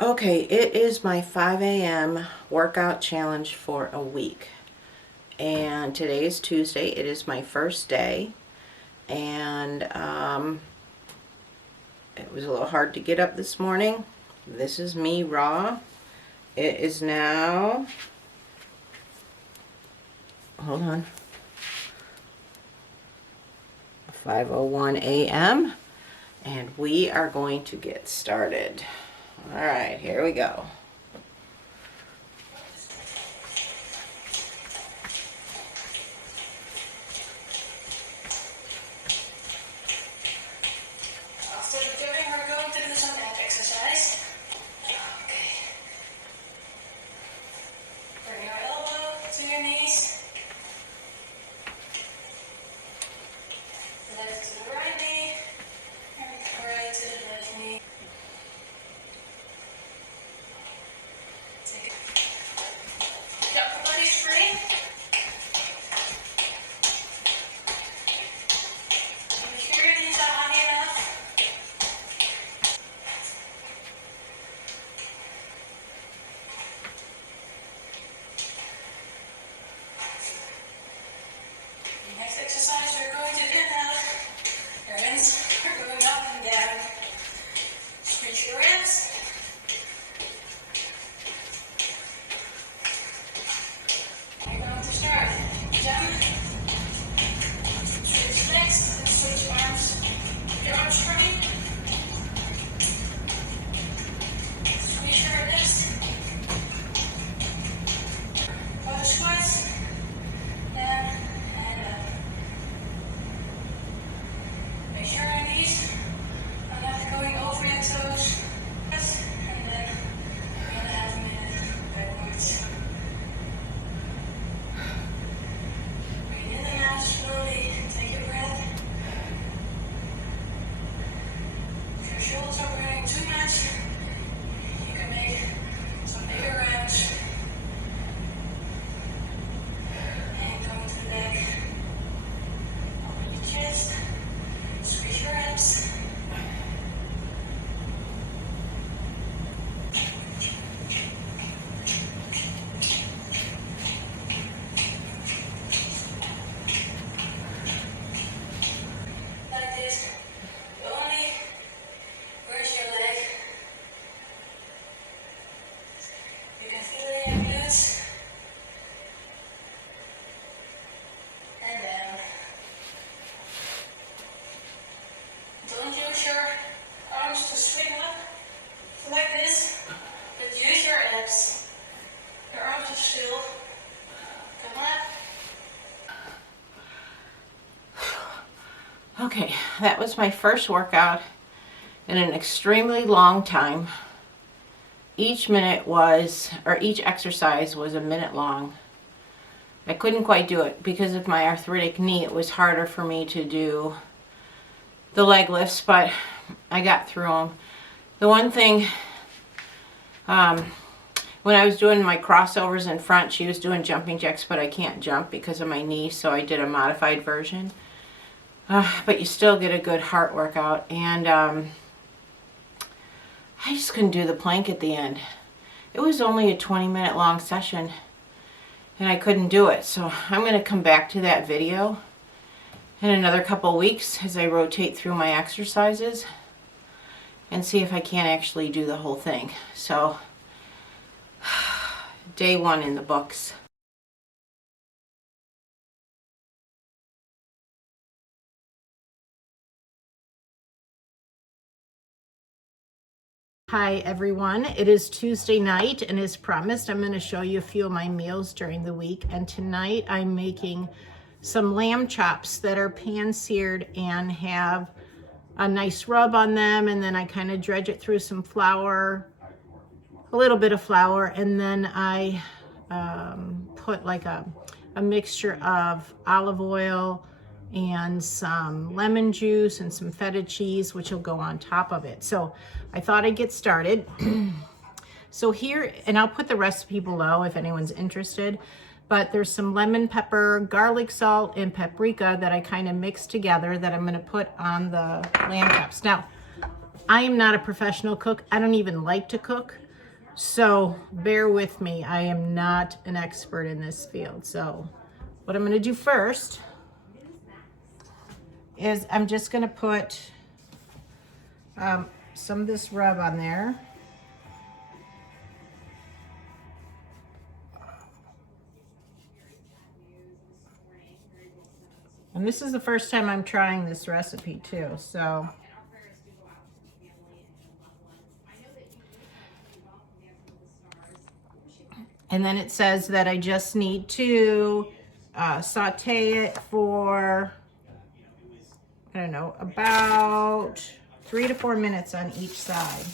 Okay, it is my 5 a.m. workout challenge for a week. And today is Tuesday. It is my first day. And it was a little hard to get up this morning. This is me raw. It is now, hold on, 5:01 a.m. And we are going to get started. All right, here we go. Next exercise we're going to do now, your hands are going up and down. Squeeze your ribs. We're going to start. Jump. Switch legs and switch arms. Your arms straight. Squeeze your hips. Body squats. Down. Make sure your knees are not going over your toes. And then 3.5 minutes backwards. Breathe in and out slowly. Take a breath. If your shoulders are burning too much, you can make some bigger rounds. And come to the back. Open your chest. Squeeze your hips. Like this. You only raise your leg. You can feel it in your glutes. And down. Don't use your arms to swing up like this, but use your abs. Your arms are still. Come up. Okay, that was my first workout in an extremely long time. Each exercise was a minute long. I couldn't quite do it because of my arthritic knee. It was harder for me to do the leg lifts, but I got through them. The one thing, when I was doing my crossovers in front, she was doing jumping jacks, but I can't jump because of my knee, so I did a modified version. But you still get a good heart workout, and I just couldn't do the plank at the end. It was only a 20-minute long session, and I couldn't do it. So I'm going to come back to that video in another couple weeks as I rotate through my exercises and see if I can actually do the whole thing. So day 1 in the books. Hi everyone, it is Tuesday night, and as promised I'm going to show you a few of my meals during the week. And tonight I'm making some lamb chops that are pan seared and have a nice rub on them, and then I kind of dredge it through some flour, a little bit of flour, and then I put like a mixture of olive oil and some lemon juice and some feta cheese, which will go on top of it. So I thought I'd get started. So here, and I'll put the recipe below if anyone's interested, but there's some lemon pepper, garlic salt, and paprika that I kind of mixed together that I'm going to put on the lamb chops. Now, I am not a professional cook. I don't even like to cook. So bear with me. I am not an expert in this field. So what I'm going to do first is I'm just going to put some of this rub on there. And this is the first time I'm trying this recipe too, so. And then it says that I just need to saute it for, I don't know, about 3 to 4 minutes on each side.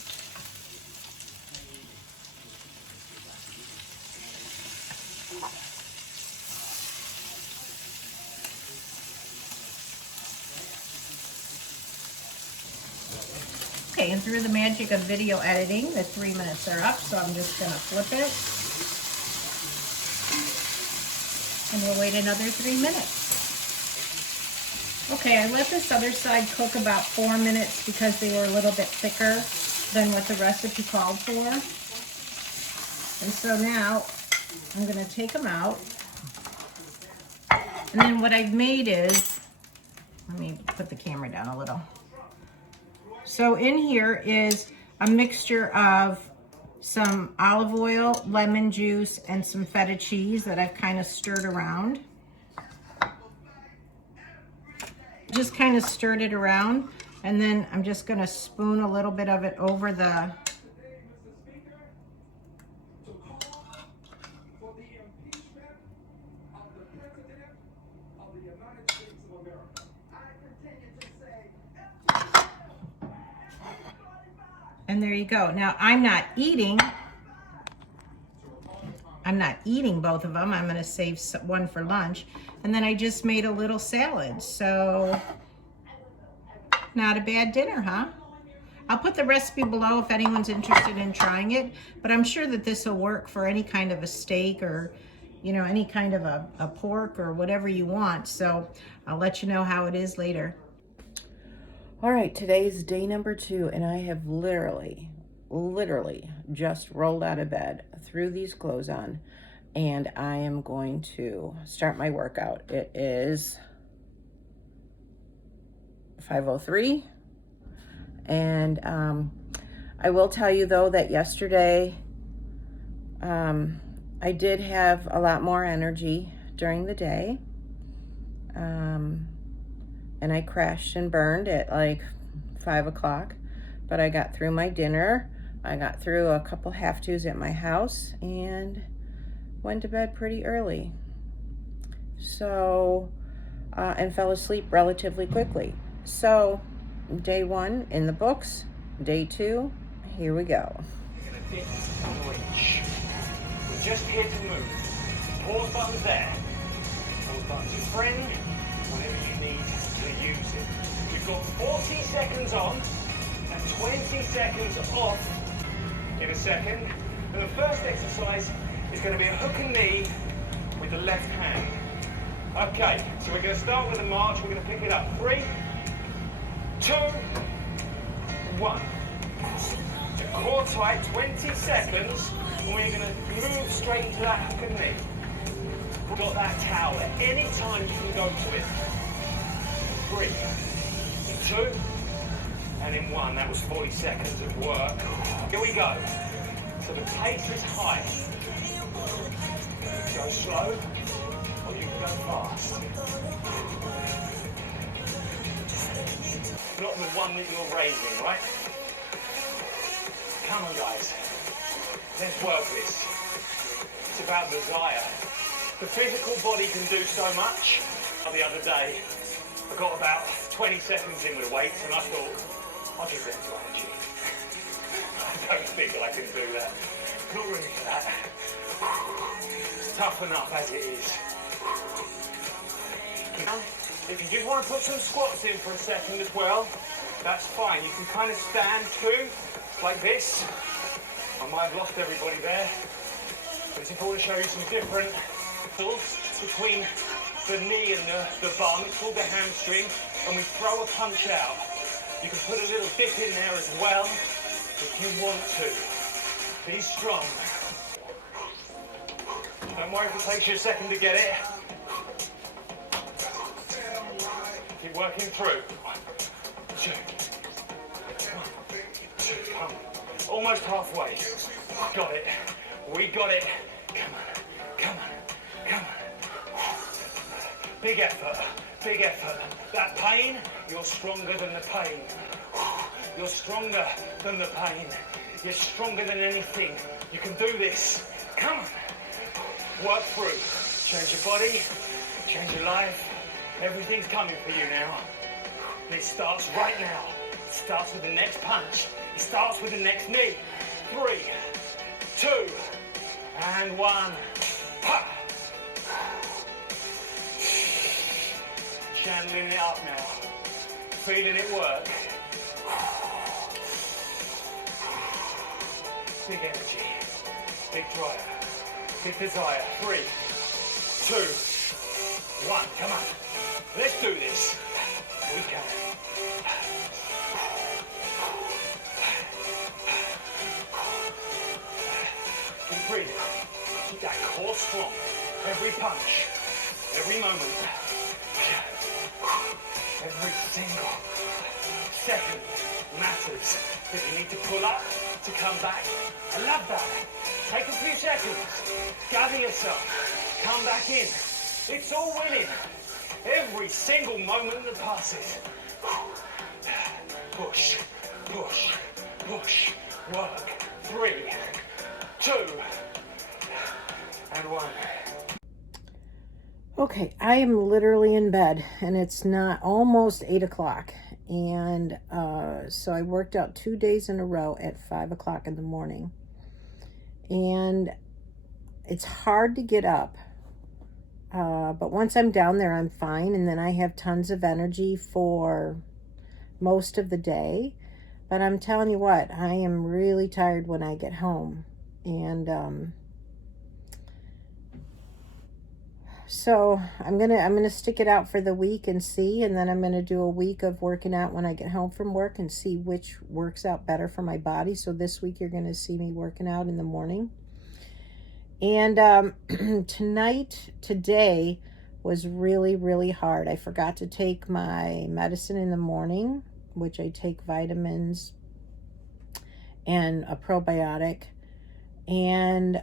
Okay, and through the magic of video editing, the 3 minutes are up, so I'm just gonna flip it. And we'll wait another 3 minutes. Okay, I let this other side cook about 4 minutes because they were a little bit thicker than what the recipe called for. And so now I'm gonna take them out. And then what I've made is, let me put the camera down a little. So in here is a mixture of some olive oil, lemon juice, and some feta cheese that I've kind of stirred around. Just kind of stirred it around, and then I'm just going to spoon a little bit of it over the and there you go. Now I'm not eating both of them. I'm going to save one for lunch. And then I just made a little salad. So not a bad dinner, huh? I'll put the recipe below if anyone's interested in trying it, but I'm sure that this will work for any kind of a steak or, you know, any kind of a pork or whatever you want. So I'll let you know how it is later. All right, today is day number 2, and I have literally just rolled out of bed, threw these clothes on, and I am going to start my workout. It is 5:03, and I will tell you though that yesterday I did have a lot more energy during the day, and I crashed and burned at like 5 o'clock, but I got through my dinner. I got through a couple have-tos at my house and went to bed pretty early. So, and fell asleep relatively quickly. So, day 1 in the books, day 2, here we go. You're gonna dip and reach. We're just here to move. Pause button's there. Pause button's your friend whenever you need to use it. We've got 40 seconds on and 20 seconds off in a second. And the first exercise is going to be a hook and knee with the left hand. Okay, so we're going to start with a march. We're going to pick it up. 3, 2, 1. The core tight, 20 seconds, and we're going to move straight into that hook and knee. We've got that towel at any time you can go to it. 3, 2, and in 1. That was 40 seconds of work. Here we go. So the pace is high. Go slow, or you can go fast. Not the one that you're raising, right? Come on, guys. Let's work this. It's about desire. The physical body can do so much. The other day, I got about 20 seconds in with weights, and I thought, I'll just get into energy. I don't think I can do that. Not room for that. It's tough enough as it is. If you do want to put some squats in for a second as well, that's fine. You can kind of stand too, like this. I might have lost everybody there. But it's important to show you some different tools between the knee and the bum. It's called the hamstring, and we throw a punch out. You can put a little dip in there as well if you want to. Be strong. Don't worry if it takes you a second to get it. Keep working through. 1, 2. 1, 2. Come. Almost halfway. Got it. We got it. Come on. Come on. Come on. Big effort. Big effort. That pain, you're stronger than the pain. You're stronger than the pain. You're stronger than anything. You can do this. Come on. Work through. Change your body. Change your life. Everything's coming for you now. It starts right now. It starts with the next punch. It starts with the next knee. 3, 2, and 1. Ha! Channeling it up now. Feeling it work. Big energy. Big drive. Big desire. 3, 2, 1. Come on. Let's do this. We can. Keep breathing. Keep that core strong. Every punch. Every moment. Every single second matters. If you need to pull up to come back, I love that. Take a few seconds. Gather yourself. Come back in. It's all winning. Every single moment that passes. Push, push, push. Work. 3, 2, and 1. Okay, I am literally in bed, and it's not almost 8 o'clock. And so I worked out 2 days in a row at 5 o'clock in the morning. And it's hard to get up. But once I'm down there, I'm fine. And then I have tons of energy for most of the day. But I'm telling you what, I am really tired when I get home. And so I'm gonna stick it out for the week and see, and then I'm gonna do a week of working out when I get home from work and see which works out better for my body. So this week you're gonna see me working out in the morning. And today was really, really hard. I forgot to take my medicine in the morning, which I take vitamins and a probiotic. And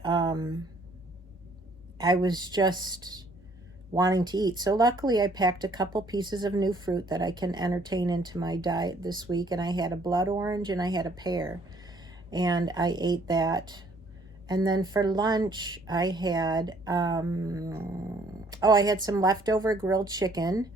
I was just wanting to eat. So luckily I packed a couple pieces of new fruit that I can entertain into my diet this week. And I had a blood orange and I had a pear. And I ate that. And then for lunch, I had, I had some leftover grilled chicken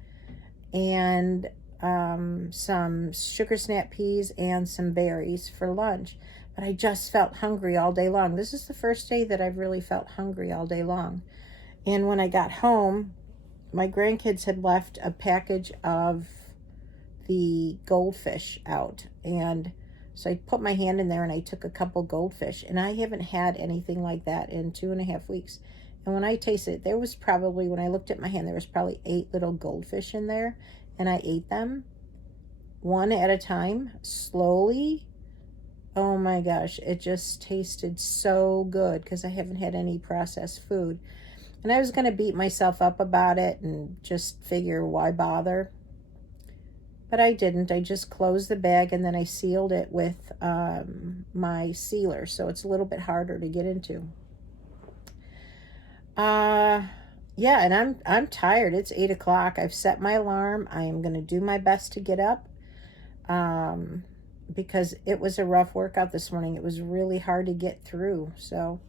and some sugar snap peas and some berries for lunch. But I just felt hungry all day long. This is the first day that I've really felt hungry all day long. And when I got home, my grandkids had left a package of the goldfish out. And so I put my hand in there and I took a couple goldfish. And I haven't had anything like that in 2.5 weeks. And when I tasted it, there was probably, when I looked at my hand, there was probably 8 little goldfish in there. And I ate them one at a time, slowly. Oh my gosh, it just tasted so good because I haven't had any processed food. And I was going to beat myself up about it and just figure why bother. But I didn't. I just closed the bag and then I sealed it with my sealer. So it's a little bit harder to get into. Yeah, and I'm tired. It's 8 o'clock. I've set my alarm. I am going to do my best to get up. Because it was a rough workout this morning. It was really hard to get through. So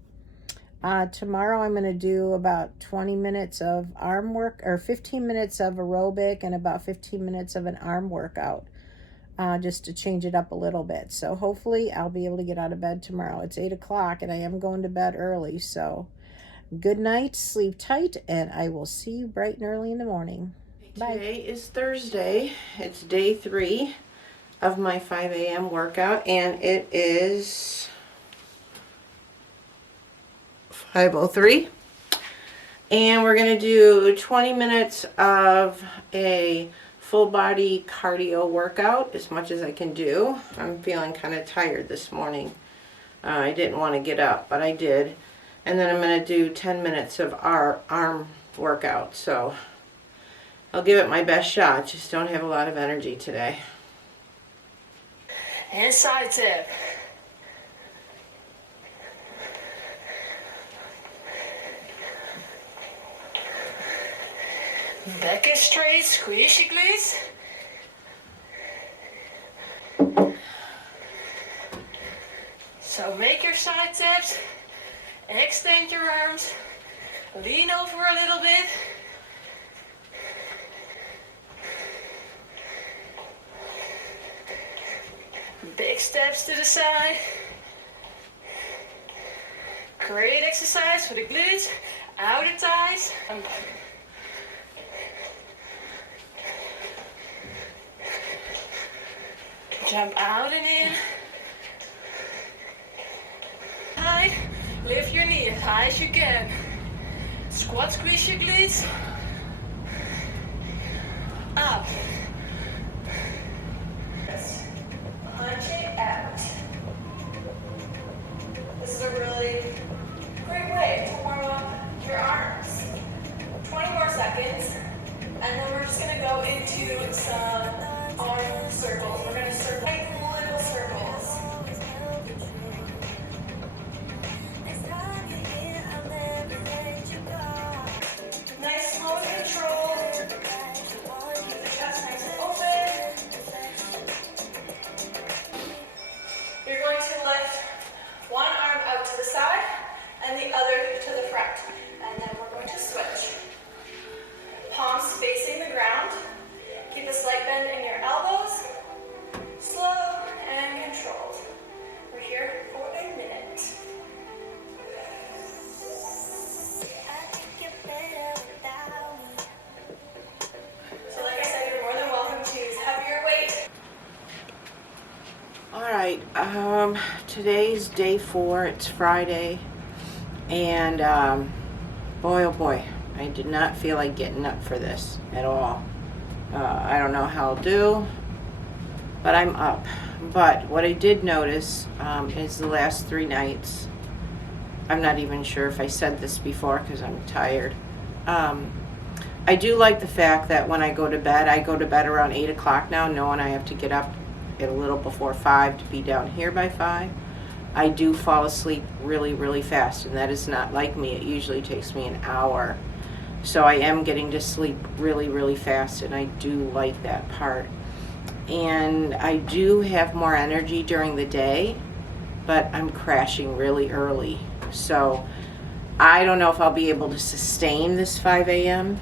tomorrow I'm going to do about 20 minutes of arm work, or 15 minutes of aerobic and about 15 minutes of an arm workout, just to change it up a little bit. So hopefully I'll be able to get out of bed tomorrow. It's 8 o'clock and I am going to bed early. So good night, sleep tight, and I will see you bright and early in the morning. Bye. Today is Thursday. It's day 3 of my 5 a.m. workout, and it is 5:03. And we're going to do 20 minutes of a full body cardio workout as much as I can do. I'm feeling kind of tired this morning. I didn't want to get up, but I did. And then I'm going to do 10 minutes of our arm workout. So I'll give it my best shot. Just don't have a lot of energy today. And side tip. Back is straight, squeeze your glutes. So make your side taps, extend your arms, lean over a little bit. Big steps to the side. Great exercise for the glutes, outer thighs. Jump out and in. High. Lift your knee as high as you can. Squat, squeeze your glutes. Up. Punch it out. This is a really great way to warm up your arms. 20 more seconds, and then we're just gonna go into some arm circles. We're gonna circle little circles. Nice, slow and controlled. Keep the chest nice and open. You're going to lift one arm out to the side and the other to the front. And then we're going to switch. Palms facing the ground. Keep a slight bend in your elbows. Slow and controlled. We're here for a minute. So like I said, you're more than welcome to use heavier weight. All right, today's day 4. It's Friday, and boy, oh boy, I did not feel like getting up for this at all. I don't know how I'll do, but I'm up. But what I did notice is the last 3 nights, I'm not even sure if I said this before because I'm tired. I do like the fact that when I go to bed around 8 o'clock now, knowing I have to get up at a little before 5 to be down here by 5. I do fall asleep really, really fast, and that is not like me. It usually takes me an hour. So I am getting to sleep really, really fast, and I do like that part. And I do have more energy during the day, but I'm crashing really early. So I don't know if I'll be able to sustain this 5 a.m.,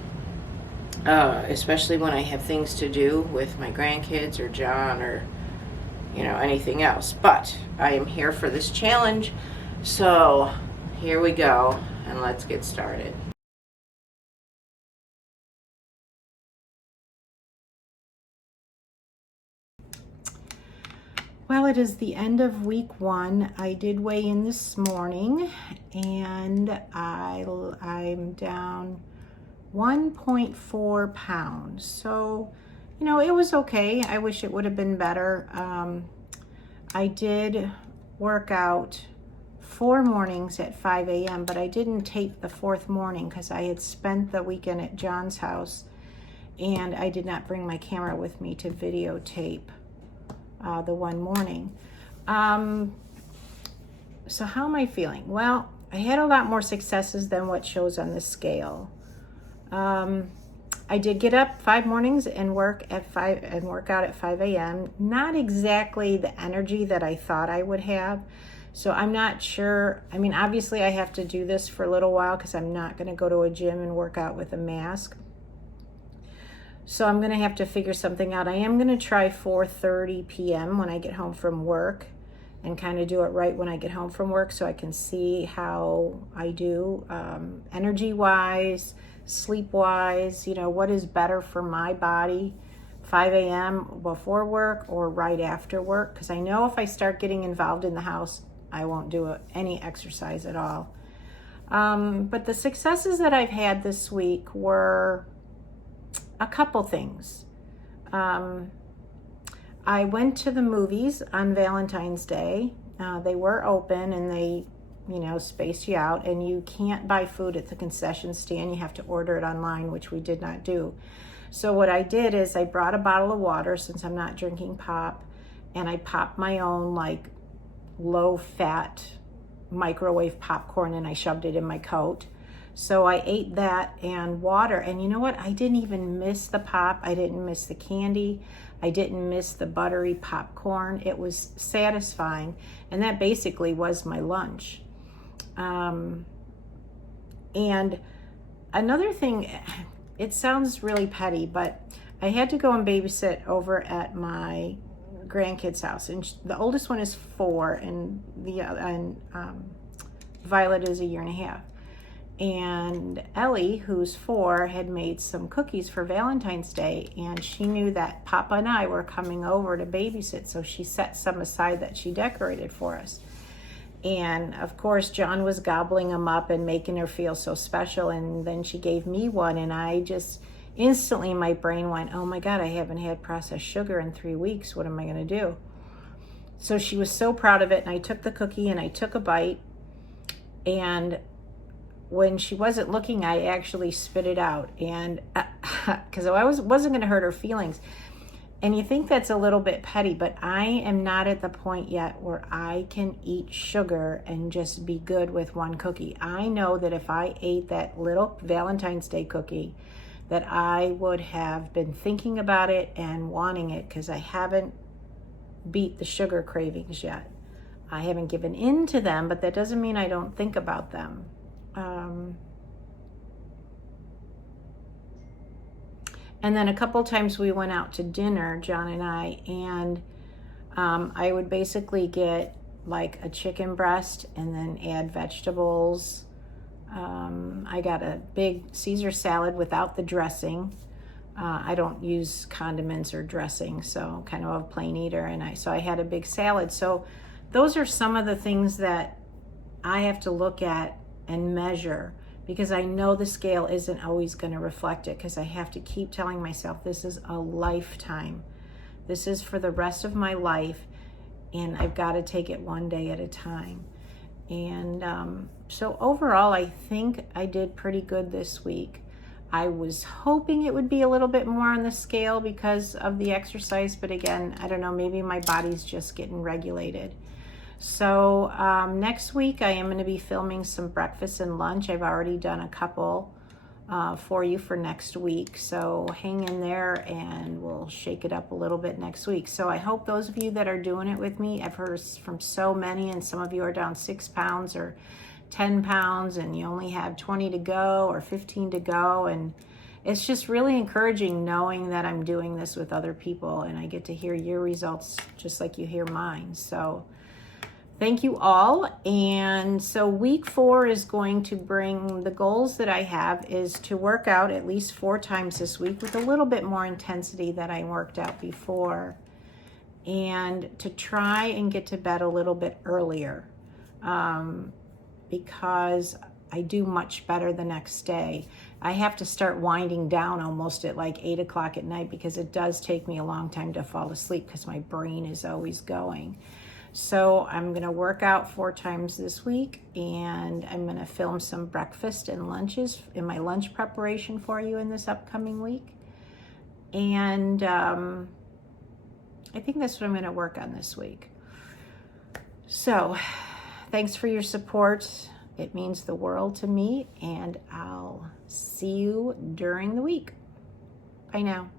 especially when I have things to do with my grandkids or John or, anything else. But I am here for this challenge. So here we go, and let's get started. Well, it is the end of week 1. I did weigh in this morning, and I'm down 1.4 pounds. So, it was okay. I wish it would have been better. I did work out 4 mornings at 5 a.m., but I didn't take the 4th morning because I had spent the weekend at John's house, and I did not bring my camera with me to videotape the one morning. So how am I feeling? Well, I had a lot more successes than what shows on the scale. I did get up 5 mornings and work out at 5 a.m. Not exactly the energy that I thought I would have. So I'm not sure. I mean, obviously I have to do this for a little while because I'm not going to go to a gym and work out with a mask. So I'm going to have to figure something out. I am going to try 4:30 p.m. when I get home from work and kind of do it right when I get home from work so I can see how I do energy-wise, sleep-wise, what is better for my body, 5 a.m. before work or right after work, because I know if I start getting involved in the house, I won't do any exercise at all. But the successes that I've had this week were a couple things. I went to the movies on Valentine's Day. They were open and they, space you out, and you can't buy food at the concession stand. You have to order it online, which we did not do. So what I did is I brought a bottle of water since I'm not drinking pop, and I popped my own like low fat microwave popcorn and I shoved it in my coat. So I ate that and water, and you know what? I didn't even miss the pop. I didn't miss the candy. I didn't miss the buttery popcorn. It was satisfying, and that basically was my lunch. And another thing, it sounds really petty, but I had to go and babysit over at my grandkids' house, and the oldest one is 4, and Violet is 1.5 years. And Ellie, who's 4, had made some cookies for Valentine's Day, and she knew that Papa and I were coming over to babysit, so she set some aside that she decorated for us. And of course, John was gobbling them up and making her feel so special, and then she gave me one, and I just instantly, my brain went, oh my God, I haven't had processed sugar in 3 weeks. What am I going to do? So she was so proud of it, and I took the cookie and I took a bite, and when she wasn't looking, I actually spit it out, and because I wasn't going to hurt her feelings. And you think that's a little bit petty, but I am not at the point yet where I can eat sugar and just be good with one cookie. I know that if I ate that little Valentine's Day cookie, that I would have been thinking about it and wanting it, because I haven't beat the sugar cravings yet. I haven't given in to them, but that doesn't mean I don't think about them. And then a couple times we went out to dinner, John and I, and I would basically get like a chicken breast and then add vegetables. I got a big Caesar salad without the dressing. I don't use condiments or dressing, so kind of a plain eater. And so I had a big salad. So those are some of the things that I have to look at and measure, because I know the scale isn't always going to reflect it, because I have to keep telling myself this is a lifetime. This is for the rest of my life, and I've got to take it one day at a time. And so overall, I think I did pretty good this week. I was hoping it would be a little bit more on the scale because of the exercise, but again, I don't know, maybe my body's just getting regulated. So next week I am going to be filming some breakfast and lunch. I've already done a couple for you for next week. So hang in there and we'll shake it up a little bit next week. So I hope those of you that are doing it with me, I've heard from so many, and some of you are down 6 pounds or 10 pounds and you only have 20 to go or 15 to go. And it's just really encouraging knowing that I'm doing this with other people and I get to hear your results just like you hear mine. So thank you all. And so week 4 is going to bring, the goals that I have is to work out at least 4 times this week with a little bit more intensity than I worked out before, and to try and get to bed a little bit earlier because I do much better the next day. I have to start winding down almost at like 8 o'clock at night because it does take me a long time to fall asleep because my brain is always going. So I'm going to work out 4 times this week, and I'm going to film some breakfast and lunches in my lunch preparation for you in this upcoming week. And I think that's what I'm going to work on this week. So thanks for your support. It means the world to me, and I'll see you during the week. Bye now.